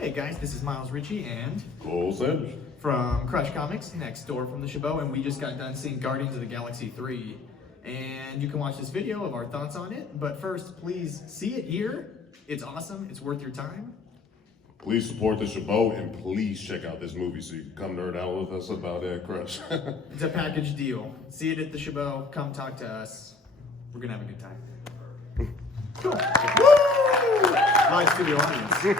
Hey guys, this is Miles Ritchie and Cole Sanders from Crush Comics, next door from the Chabot, and we just got done seeing Guardians of the Galaxy 3. And you can watch this video of our thoughts on it, but first, please see it here. It's awesome, it's worth your time. Please support the Chabot and please check out this movie so you can come nerd out with us about Crush. It's a package deal. See it at the Chabot, come talk to us. We're gonna have a good time. Cool. Woo! Live studio audience.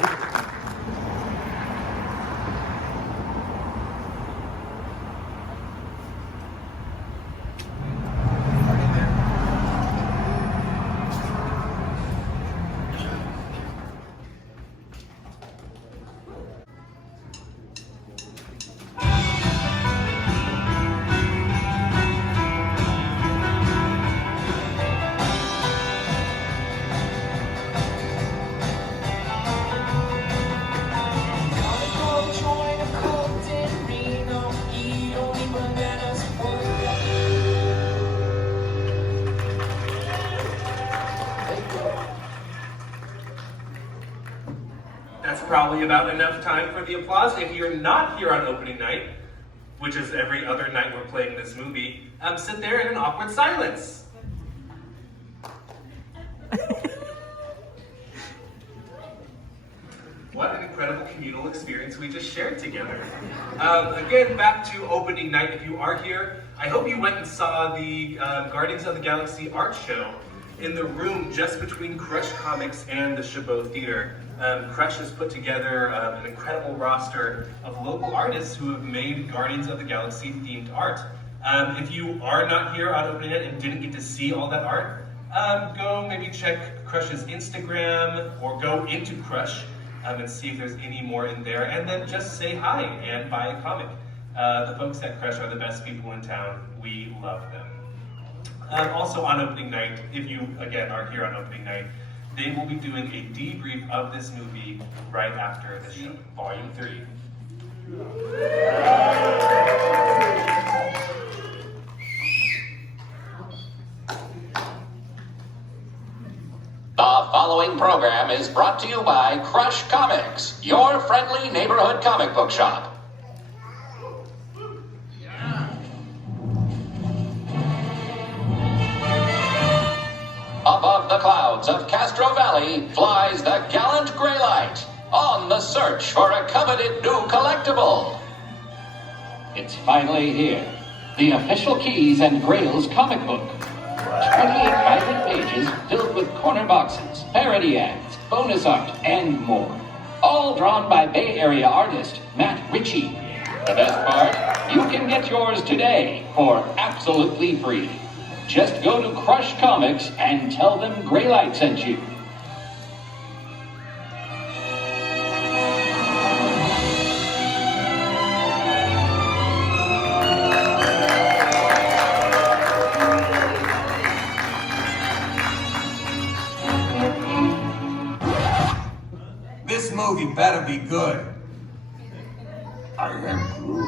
That's probably about enough time for the applause. If you're not here on opening night, which is every other night we're playing this movie, sit there in an awkward silence. What an incredible communal experience we just shared together. Again, back to opening night. If you are here, I hope you went and saw the Guardians of the Galaxy art show in the room just between Crush Comics and the Chabot Theater. Crush has put together an incredible roster of local artists who have made Guardians of the Galaxy themed art. If you are not here on opening night and didn't get to see all that art, go maybe check Crush's Instagram or go into Crush and see if there's any more in there, and then just say hi and buy a comic. The folks at Crush are the best people in town. We love them. Also on opening night, if you, again, are here on opening night, they will be doing a debrief of this movie right after the show, Volume 3. The following program is brought to you by Crush Comics, your friendly neighborhood comic book shop. Above the clouds of Castro Valley flies the gallant Greylight on the search for a coveted new collectible. It's finally here, the official Keys and Grails comic book. 28 vibrant pages filled with corner boxes, parody ads, bonus art, and more. All drawn by Bay Area artist Matt Ritchie. The best part, you can get yours today for absolutely free. Just go to Crush Comics and tell them Greylight sent you. This movie better be good. I am Groot.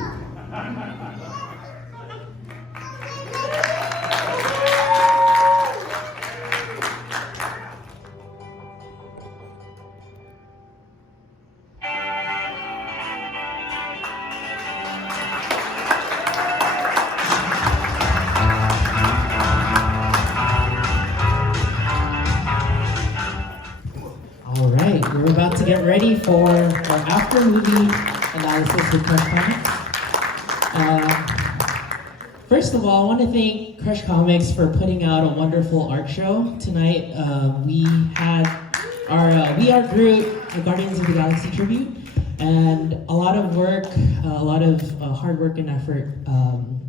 All right, we're about to get ready for our after movie analysis with Crush Comics. First of all, I want to thank Crush Comics for putting out a wonderful art show tonight. We had our We Are Groot, a Guardians of the Galaxy tribute, and a lot of work, a lot of hard work and effort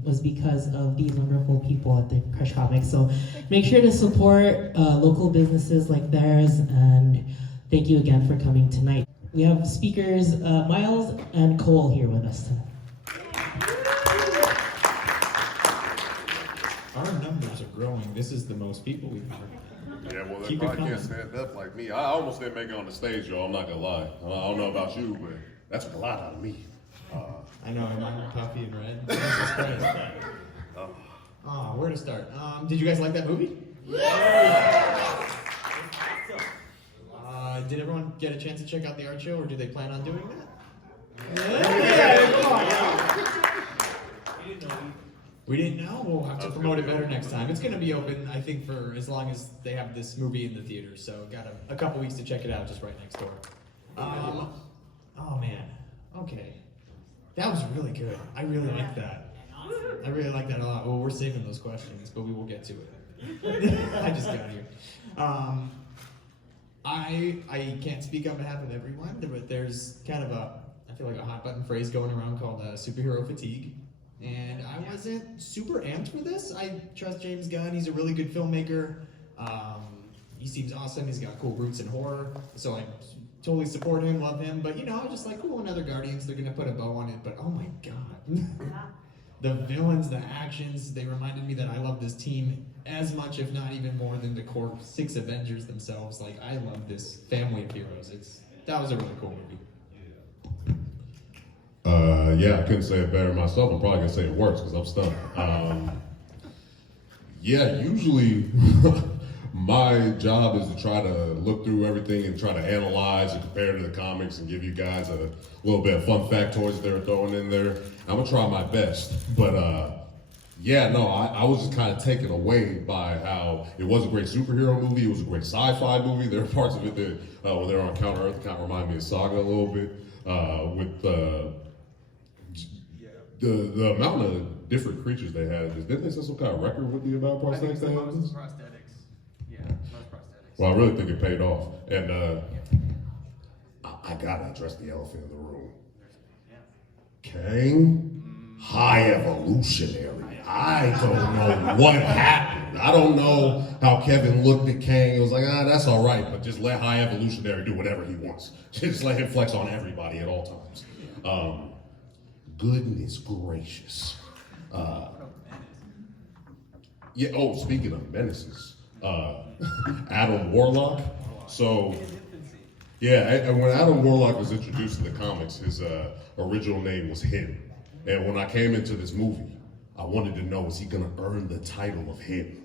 was because of these wonderful people at the Crush Comics. So make sure to support local businesses like theirs, and thank you again for coming tonight. We have speakers Miles and Cole here with us tonight. Our numbers are growing. This is the most people we've heard. Yeah, well, they Keep it probably coming. can't stand up like me. I almost didn't make it on the stage, y'all. I'm not gonna lie. I don't know about you, but that's a lot out of me. I know, I'm puffy and red. Jesus Christ. Where to start? Did you guys like that movie? Yeah! did everyone get a chance to check out the art show, or do they plan on doing that? We didn't know. We'll have to promote it better next time. It's going to be open, I think, for as long as they have this movie in the theater. So got a couple weeks to check it out, just right next door. Oh man. Okay. That was really good. I really like that. I really like that a lot. Well, we're saving those questions, but we will get to it. I just got here. I can't speak on behalf of everyone, but there's kind of I feel like a hot button phrase going around called superhero fatigue. And I wasn't super amped for this. I trust James Gunn. He's a really good filmmaker. He seems awesome. He's got cool roots in horror. So I totally support him, love him. But I was just like, cool, another Guardians. They're going to put a bow on it. But oh my God. The villains, the actions, they reminded me that I love this team as much, if not even more, than the core 6 Avengers themselves. Like, I love this family of heroes. That was a really cool movie. Yeah, I couldn't say it better myself. I'm probably gonna say it worse because I'm stunned. Yeah, usually my job is to try to look through everything and try to analyze and compare to the comics and give you guys a little bit of fun factoids they're throwing in there. I'm gonna try my best, but yeah, no, I was just kind of taken away by how it was a great superhero movie. It was a great sci-fi movie. There are parts of it that when they're on Counter Earth kind of remind me of Saga a little bit with the amount of different creatures they had. Didn't they set some kind of record with the amount of prosthetics they had? Most prosthetics. Yeah, most prosthetics. Well, I really think it paid off. And I gotta address the elephant in the room. Kang, high evolutionary. I don't know what happened. I don't know how Kevin looked at Kang. It was like, that's all right, but just let high evolutionary do whatever he wants. Just let him flex on everybody at all times. Goodness gracious. Yeah, oh, speaking of menaces, Adam Warlock. So, yeah, and when Adam Warlock was introduced in the comics, his original name was him. And when I came into this movie, I wanted to know, is he gonna earn the title of him?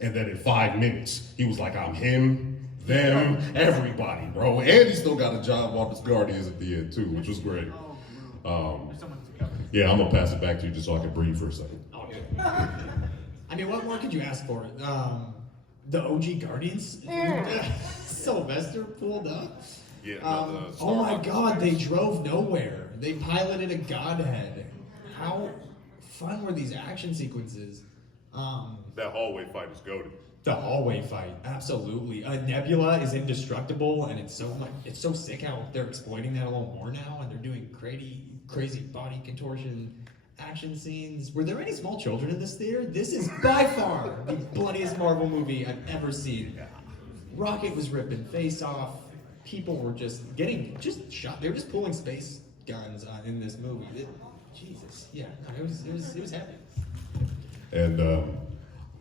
And then in 5 minutes, he was like, I'm him, them, everybody, bro. And he still got a job on his Guardians at the end too, which was great. Yeah, I'm gonna pass it back to you just so I can breathe for a second. I mean, what more could you ask for? The OG Guardians? Sylvester pulled up? Yeah, oh my God, they drove nowhere. They piloted a godhead. How fun were these action sequences? That hallway fight was goated. The hallway fight, absolutely. Nebula is indestructible, and it's so sick how they're exploiting that a little more now, and they're doing crazy body contortion action scenes. Were there any small children in this theater? This is by far the bloodiest Marvel movie I've ever seen. Rocket was ripping face off. People were just shot. They were just pulling space guns in this movie. Jesus, yeah, no, it was heavy. And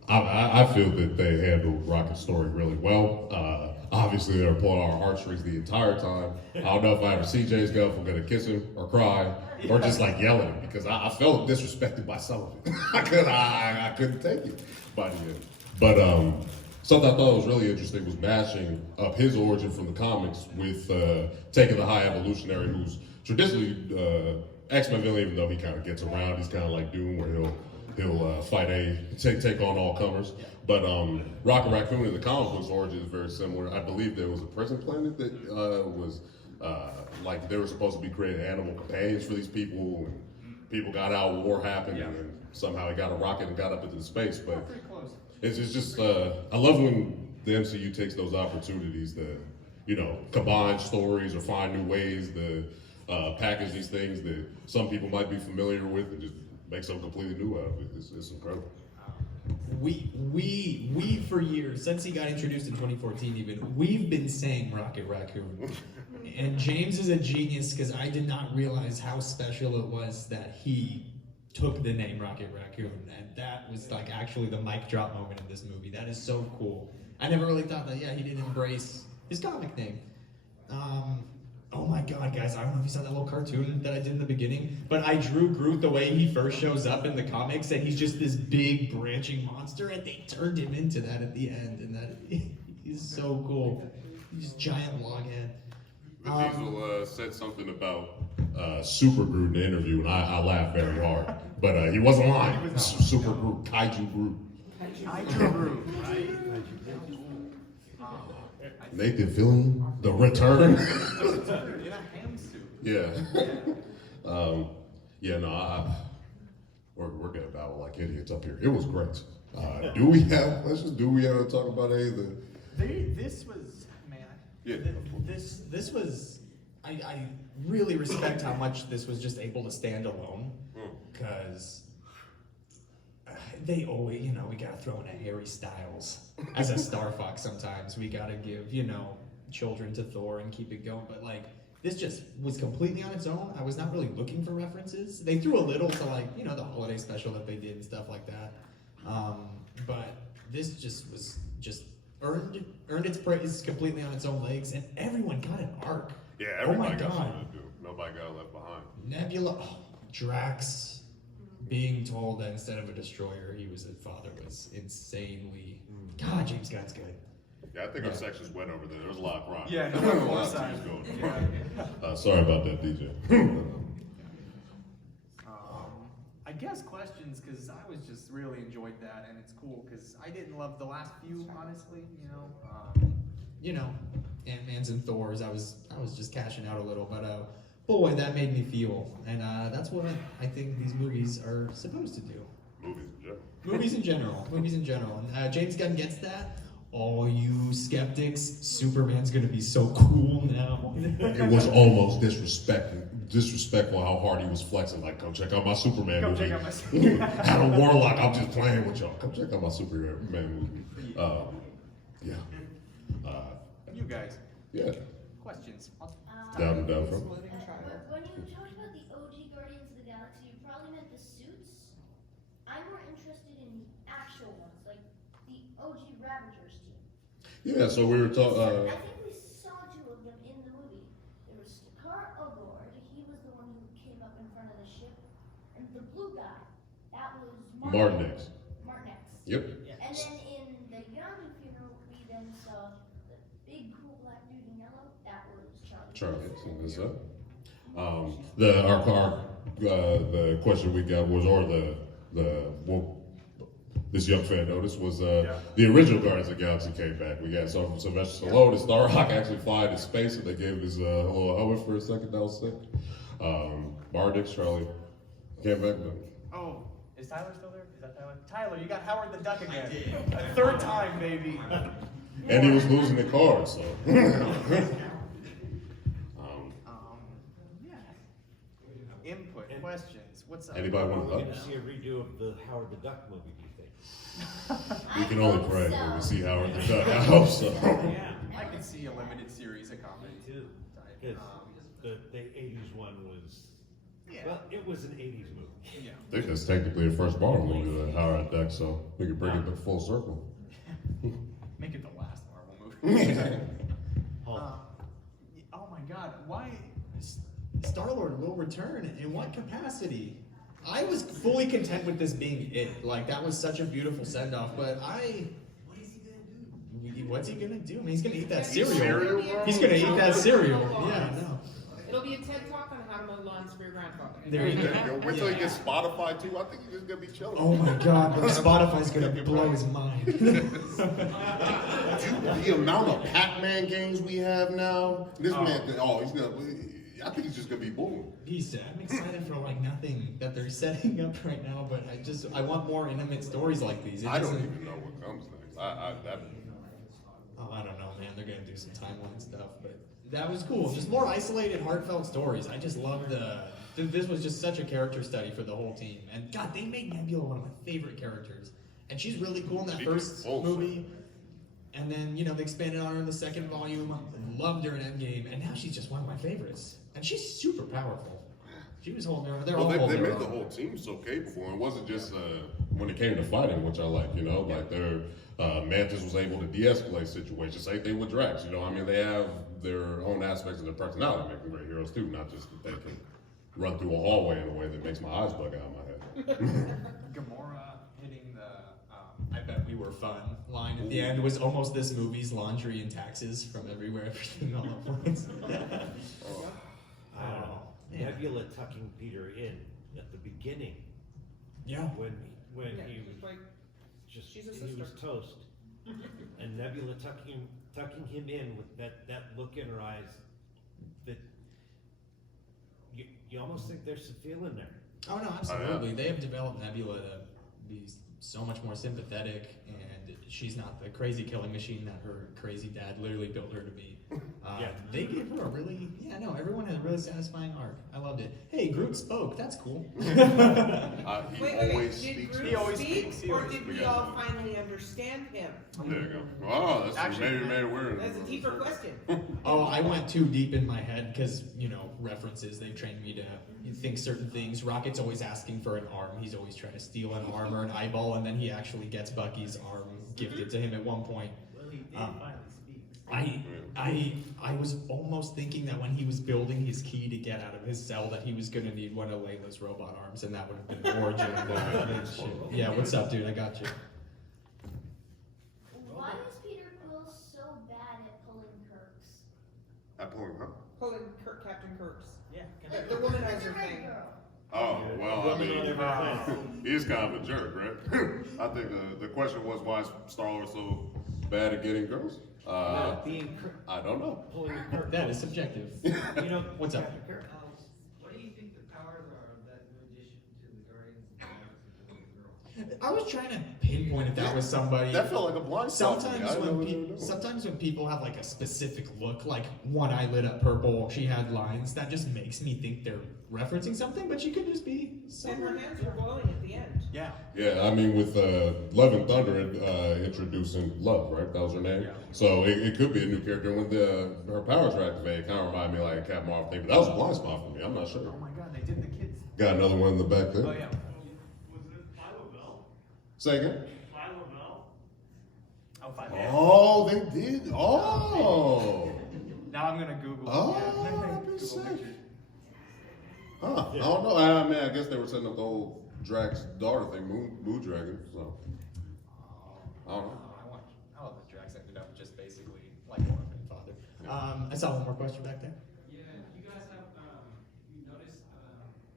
I feel that they handled Rocket's story really well. Obviously, they were pulling our heartstrings the entire time. I don't know if I ever see James Gunn, if I'm gonna kiss him or cry or just like yell at him because I felt disrespected by some of it. I couldn't take it by the end. But something I thought was really interesting was mashing up his origin from the comics with taking the High Evolutionary, who's traditionally X-Men villain, even though he kind of gets around. He's kind of like Doom, where he'll fight take on all comers. But Rocket Raccoon in the comic book's origin is very similar. I believe there was a prison planet that was like they were supposed to be creating animal companions for these people. And people got out, war happened, and somehow he got a rocket and got up into space. But it's just I love when the MCU takes those opportunities to combine stories or find new ways to package these things that some people might be familiar with and just make something completely new out of it. It's incredible. We for years, since he got introduced in 2014 even, we've been saying Rocket Raccoon. And James is a genius because I did not realize how special it was that he took the name Rocket Raccoon. And that was like actually the mic drop moment in this movie. That is so cool. I never really thought that, he didn't embrace his comic name. Oh my God, guys, I don't know if you saw that little cartoon that I did in the beginning, but I drew Groot the way he first shows up in the comics, and he's just this big branching monster, and they turned him into that at the end, and that he's so cool. Just giant log head. Vin Diesel said something about Super Groot in the interview, and I laughed very hard. But he wasn't lying. Super Groot, Kaiju Groot. Kaiju Groot, right? Nathan Fillion, The Return. In a ham suit. Yeah. Yeah, no, we're gonna battle like idiots up here. It was great. Do we have questions? Do we have to talk about anything? This was, man. Yeah. This was. I really respect how much this was just able to stand alone, because they always, we gotta throw in a Harry Styles as a Star Fox. Sometimes we gotta give, children to Thor and keep it going. But like, this just was completely on its own. I was not really looking for references. They threw a little to like, the holiday special that they did and stuff like that. But this just was earned its praise completely on its own legs, and everyone got an arc. Yeah, Oh my everybody got God. something to do. Nobody got left behind. Nebula, Drax being told that instead of a destroyer, he was a father was insanely. God, James Gunn's good. Yeah, I think our sections went over there. There was a lot of crime. Yeah, no, There was a on lot both of sides. things going on. Sorry about that, DJ. I guess questions, because I was just really enjoyed that, and it's cool because I didn't love the last few, honestly. Ant-Man's and Thor's. I was just cashing out a little, but boy, that made me feel, and that's what I think these movies are supposed to do. Movies in general. And James Gunn gets that. All you skeptics, Superman's gonna be so cool now. It was almost disrespectful how hard he was flexing. Like, come check out my Superman movie. Check out my Superman. Had a warlock. I'm just playing with y'all. Come check out my Superman movie. Yeah. You guys, Yeah. questions? Down from. When you talked about the OG Guardians of the Galaxy, you probably meant the suits. I'm more interested in the actual ones, like the OG Ravagers team. Yeah, so we were talking. I think we saw two of them in the movie. There was Stakar Ogord, he was the one who came up in front of the ship, and the blue guy, that was Martin X. Martin X. Yep. And then in the Yami funeral, we then saw the big cool black dude in yellow, that was Charlie. So what's up? The question we got was, or this young fan noticed was the original Guardians of the Galaxy came back. We got something from Sylvester Stallone and Star Rock actually flying in space, and they gave him his little helmet for a second. That was sick. Martin X. Charlie came back. Oh, is Tyler still there? Is that Tyler? Tyler, you got Howard the Duck again. A third time, baby. And he was losing the cards, so. Input, questions, what's up? Anybody want We're going to? to see a redo of the Howard the Duck movie, do you think? We can only pray when we see Howard the Duck. I hope so. Yeah, I could see a limited series of comedy. me too. Because the 80s one was, Yeah. well, it was an 80s movie. Yeah. I think that's technically the first Marvel movie that Howard the Duck, so we can bring it full circle. Make it the last Marvel movie. Oh. Oh my God, why Star-Lord will return? In what capacity? I was fully content with this being it. Like, that was such a beautiful send-off, but what is he gonna do? What's he gonna do? I mean, he's gonna eat that cereal. He's gonna eat that cereal. Yeah, no. It'll be a TED Talk on how to mow lawns for your grandfather. There you go. Wait till he gets Spotify too. I think he's just gonna be chilling. Oh my God, but Spotify's gonna blow his mind. The amount of Pac-Man games we have now. This man, he's gonna. I think he's just gonna be bored. I'm excited for like nothing that they're setting up right now, but I want more intimate stories like these. I don't even know what comes next. I don't know, man. They're gonna do some timeline stuff, but that was cool. Just more isolated, heartfelt stories. I just love this was just such a character study for the whole team. And God, they made Nebula one of my favorite characters. And she's really cool in that first movie. And then, they expanded on her in the second volume. Loved her in Endgame. And now she's just one of my favorites. And she's super powerful. She was holding her. They made the whole team so capable. It wasn't just when it came to fighting, which I like. Like their Mantis was able to de-escalate situations. Same thing with Drax. They have their own aspects of their personality, make them great heroes too. Not just that they can run through a hallway in a way that makes my eyes bug out of my head. Gamora hitting the. I bet we were fun line at the end was almost this movie's laundry and taxes from everywhere, everything all at once. I don't know. Nebula tucking Peter in at the beginning Yeah. when Yeah, he she's like, just she's a he was sister. toast, and Nebula tucking him in with that look in her eyes that you almost think there's some feeling there. Oh no, absolutely. They have developed Nebula to be so much more sympathetic, and she's not the crazy killing machine that her crazy dad literally built her to be. Yeah. They gave her a really, everyone had a really satisfying arc. I loved it. Hey, Groot spoke. That's cool. He Wait, always did speaks. Groot He always speak, speaks, he or always did we speaks. all finally understand him? There you go. Oh, that's Actually, maybe made it weird. That's a deeper question. Oh, I went too deep in my head because, references. They've trained me to think certain things. Rocket's always asking for an arm. He's always trying to steal an arm or an eyeball, and then he actually gets Bucky's arm gifted to him at one point. Well, he did finally speak. I was almost thinking that when he was building his key to get out of his cell that he was gonna need one of Layla's robot arms, and that would have been the origin of that shit. Yeah, what's up, dude? I got you. Why is Peter Quill so bad at pulling Kirks? I pulled him, huh? Pulling Captain Kirk's. Yeah. The womanizer red thing. girl. Oh, well, I Woman on everything. mean, he's kind of a jerk, right? I think the question was why is Star-Lord so bad at getting girls? Being I don't know. pulling Kirk. That is subjective. What's up? Captain Kirk. What do you think the powers are of that new addition to the Guardians of the Galaxy girl? I was trying to pinpoint if that was somebody. That felt like a blind spot to me. I Sometimes didn't know when what they were doing. sometimes when people have like a specific look, like one eye lit up purple, she had lines, that just makes me think they're referencing something, but she could just be And somewhere. her hands were glowing at the end. Yeah. Yeah, I mean, with Love and Thunder introducing Love, right? That was her name. Yeah. So it could be a new character. When her powers were activated, it kind of reminded me like a Captain Marvel thing. But that was a blind spot for me. I'm not sure. Oh my god, they did the kids. Got another one in the back there. Oh yeah. Was it Philo Bell? Say again. Philo Bell? Oh, 5 Oh, they did. Oh. Now I'm gonna Google. Oh, yeah. that'd be Google sick. pictures. Huh. I don't know. I mean, I guess they were setting up the whole Drax daughter thing, Moon Dragon. So I don't know. I love that Drax ended up just basically like an orphan father. I saw one more question back there. Yeah, you guys have, you noticed,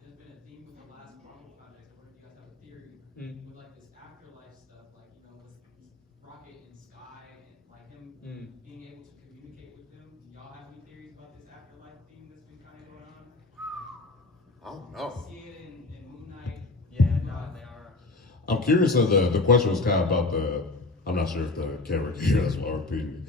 there's been a theme with the last Marvel project. I wonder if you guys have a theory with like this afterlife stuff, like, with Rocket and Sky and like him being able to communicate with them. Do y'all have any theories about this afterlife theme that's been kind of going on? I don't know. See it in Moon Knight. Yeah, no, they are. I'm curious. The question was kind of about I'm not sure if the camera can hear. That's why I'm repeating.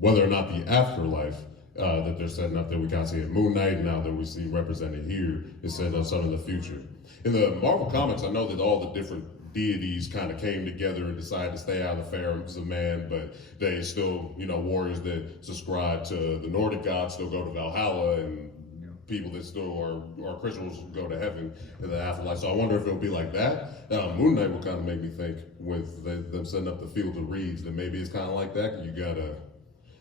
Whether or not the afterlife that they're setting up that we kind of see in Moon Knight now that we see represented here is set up some in the future. In the Marvel comics, I know that all the different deities kind of came together and decided to stay out of the pharoahs of man, but they still, warriors that subscribe to the Nordic gods still go to Valhalla, and people that still are Christians go to heaven in the afterlife. So I wonder if it'll be like that. Moon Knight will kind of make me think with them setting up the Field of Reeds that maybe it's kind of like that.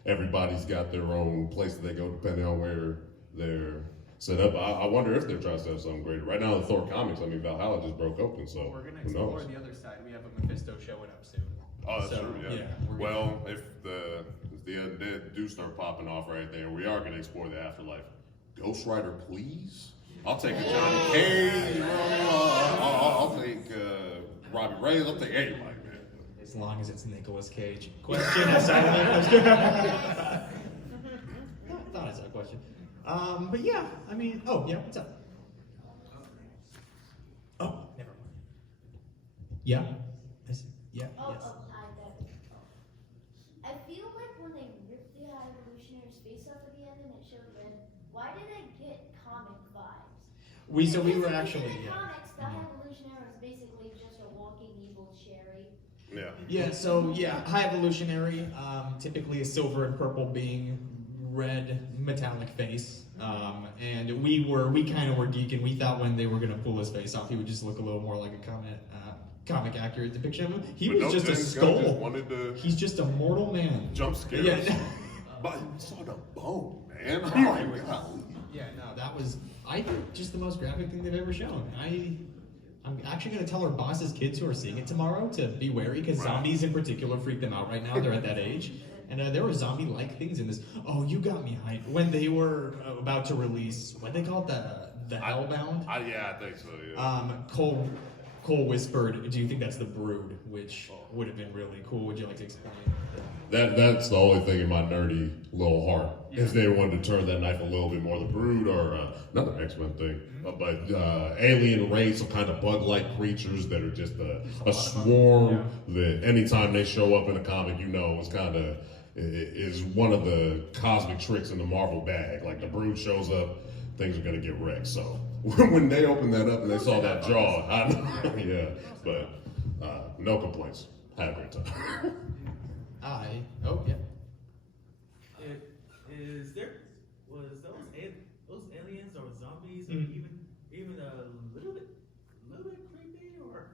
Everybody's got their own place that they go depending on where they're set up. I wonder if they're trying to set up something greater. Right now, the Thor comics, Valhalla just broke open, so We're gonna who explore knows? the other side. We have a Mephisto showing up soon. Oh, that's So, true. Yeah. we're Well, if the undead do start popping off right there, we are going to explore the afterlife. Ghost Rider, please. I'll take a Johnny Cage. I'll take Robbie Reyes. I'll take anybody, man. As long as it's Nicolas Cage. Question aside. I thought I saw a question. But yeah, what's up? Oh, never mind. Yeah. Yeah. Oh, Yes. hi, Devin. I feel like when they ripped the High Evolutionary's face off at the end and it showed red, why did I get comic vibes? We Because were in actually the comics, the High Evolutionary was basically just a walking evil cherry. Yeah. High Evolutionary, typically a silver and purple being red metallic face. And we kind of were geeking. We thought when they were gonna pull his face off, he would just look a little more like a comic accurate depiction of him. He But was no, just a James Gunn just skull. wanted to He's just a mortal man. jump scare Yeah. us. But you saw the bone, man. Oh my God. Yeah, no, that was, I think, just the most graphic thing they've ever shown. I'm actually going to tell our boss's kids who are seeing it tomorrow to be wary, because zombies in particular freak them out right now. They're at that age. And there were zombie-like things in this. Oh, you got me hyped. When they were about to release, what they call it, the Hellbound? Yeah, I think so, yeah. Cole whispered, do you think that's the Brood? Which would have been really cool. Would you like to explain? That's the only thing in my nerdy little heart. If they wanted to turn that knife a little bit more, the Brood or another X-Men thing. But alien race, some kind of bug-like creatures that are just a swarm that anytime they show up in a comic, you know, it's kind of is one of the cosmic tricks in the Marvel bag. Like the Brood shows up, things are gonna get wrecked. So when they opened that up and they saw that jaw, I know, yeah, but no complaints. Had a great time. Was those aliens or zombies or even a little bit creepy or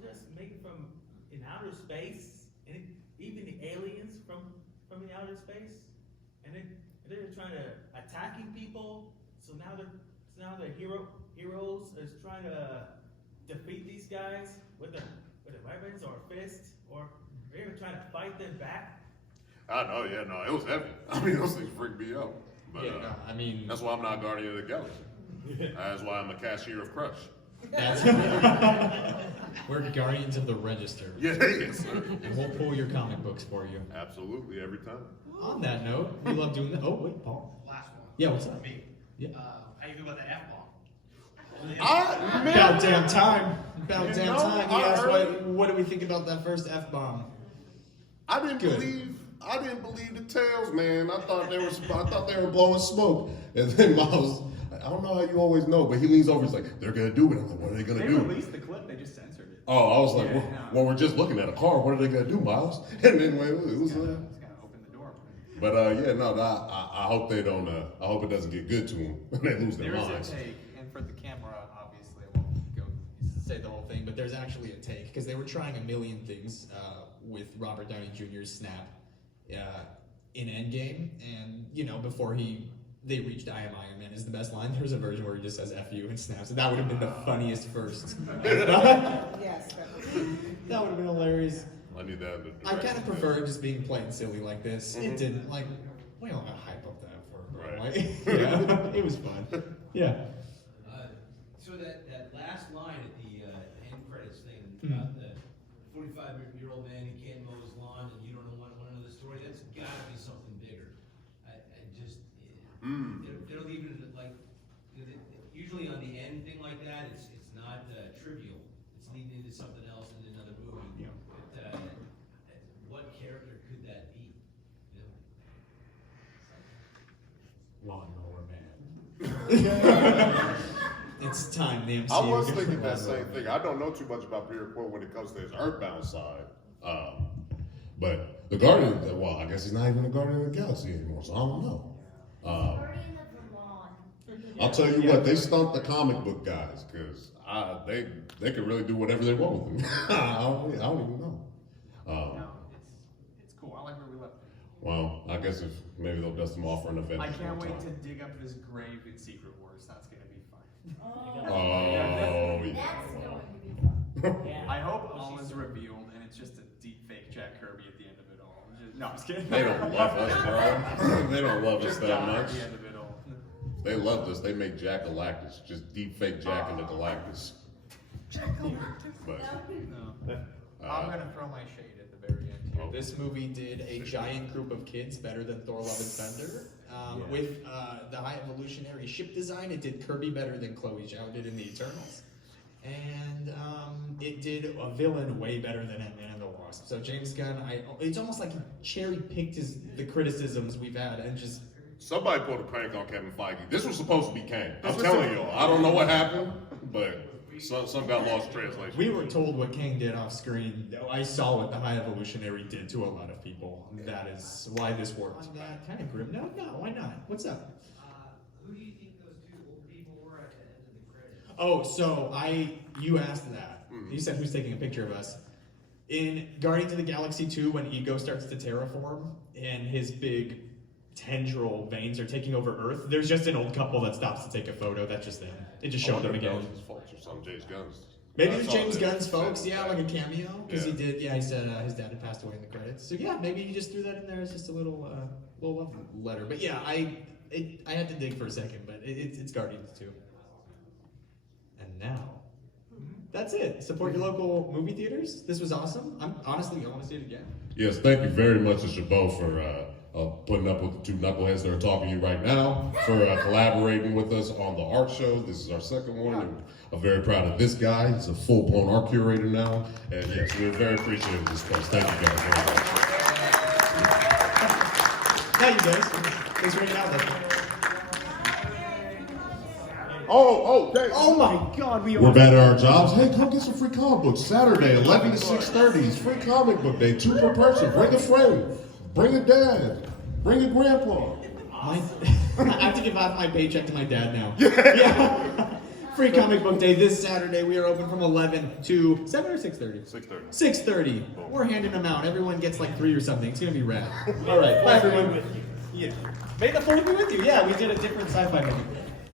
just maybe from in outer space, and even the aliens from the outer space, and they're trying to attacking people. So now the heroes is trying to defeat these guys with a weapons or a fist, or they're even trying to fight them back. I know, yeah, no, it was heavy. I mean, those things freaked me out. But I mean, that's why I'm not Guardian of the Galaxy. That's why I'm a cashier of Crush. We're Guardians of the Register. Yeah, yes, sir. And we'll pull your comic books for you. Absolutely, every time. On that note, we love doing that. Oh, wait, Paul. Last one. Yeah, what's up? Me. Yeah. How you feel about that F-bomb? About damn time. About damn time. He asked, what do we think about that first F-bomb? I didn't believe the tales, man. I thought they were blowing smoke. And then Miles, I don't know how you always know, but he leans over. He's like, "They're gonna do it." I'm like, "What are they gonna do?" They released the clip. They just censored it. Oh, I was like, well, we're just looking at a car. What are they gonna do, Miles? And then it was. It's gotta open the door. But I hope they don't. I hope it doesn't get good to them when they lose their There's minds. a take, and for the camera, obviously, I won't go. Say the whole thing, but there's actually a take, because they were trying a million things with Robert Downey Jr.'s snap in Endgame, and before they reached "I am Iron Man" is the best line. There's a version where he just says "F you" and snaps, and that would have been the funniest first. Yes, that would have been hilarious. I need that. I kind of prefer it just being plain silly like this. It didn't we don't gotta hype up that for Right. yeah, it was fun. Yeah. So that last line at the end credits thing about the 45-year-old man who can't mow his lawn and you don't want to know the story, that's got to be something bigger. I just they don't even usually on the end thing like that, it's not trivial. It's leading into something else in another movie. Yeah. But, what character could that be? Lawnmower Man. It's time, the MCU. I was thinking that same thing. I don't know too much about Peter Quill when it comes to his Earthbound side. But the Guardian, well, I guess he's not even a Guardian of the Galaxy anymore, so I don't know. Guardian of the Lawn. I'll tell you what, they stumped the comic book guys, because they can really do whatever they want with them. I don't even know. No, it's cool. I like where we left it. Well, I guess if maybe they'll dust him off for an event. I can't wait to dig up his grave in Secret Wars. That's gonna be fun. Oh, yeah. That's going to be fun. I hope all is revealed and it's just a deep fake Jack Kirby at the end of it all. No, I'm just kidding. They don't love us, bro. They don't love us Just that die much. at the end of it all. They loved us. They make Jack Galactus. Just deep fake Jack into Galactus. But I'm gonna throw my shade at the very end here. This movie did a giant group of kids better than Thor: Love and Thunder. With the High Evolutionary ship design, it did Kirby better than Chloe Zhao did in the Eternals. And it did a villain way better than Ant-Man and the Wasp. So James Gunn, it's almost like he cherry-picked the criticisms we've had and just... Somebody pulled a prank on Kevin Feige. This was supposed to be Kang. I'm telling y'all. I don't know what happened, but some got lost in translation. We were told what Kang did off screen. I saw what the High Evolutionary did to a lot of people. That is why this worked. On that kind of grim note? No, why not? What's up? Who do you think those two old people were at the end of the credits? Oh, so you asked that. You said who's taking a picture of us. In Guardians of the Galaxy 2, when Ego starts to terraform and his big tendril veins are taking over Earth, there's just an old couple that stops to take a photo. That's just them. It just showed them again. It's false or something. James Gunn's. Maybe it was That's all James it is. Gunn's folks, yeah, like a cameo, because Yeah. he did. Yeah, he said his dad had passed away in the credits. So yeah, maybe he just threw that in there as just a little love letter. But yeah, I had to dig for a second, but it's Guardians too. And now, that's it. Support your local movie theaters. This was awesome. I want to see it again. Yes, thank you very much to Chabot for putting up with the two knuckleheads that are talking to you right now, for collaborating with us on the art show. This is our second one, and I'm very proud of this guy. He's a full-blown art curator now, and yes, we're very appreciative of this place. Thank you guys very much. Thank you guys. Thanks for hanging out with us. Oh my God, we're bad at our jobs. Hey, come get some free comic books. Saturday, 11 to 6:30. It's free comic book day. 2 per person. Bring a friend. Bring a dad. Bring a grandpa. I have to give out my paycheck to my dad now. Yeah. Free comic book day this Saturday. We are open from 11 to 7 or 6:30? 6:30. 6:30. We're handing them out. Everyone gets like 3 or something. It's gonna be rad. All right, bye everyone. Yeah. May the 4th be with you. Yeah, we did a different sci-fi movie.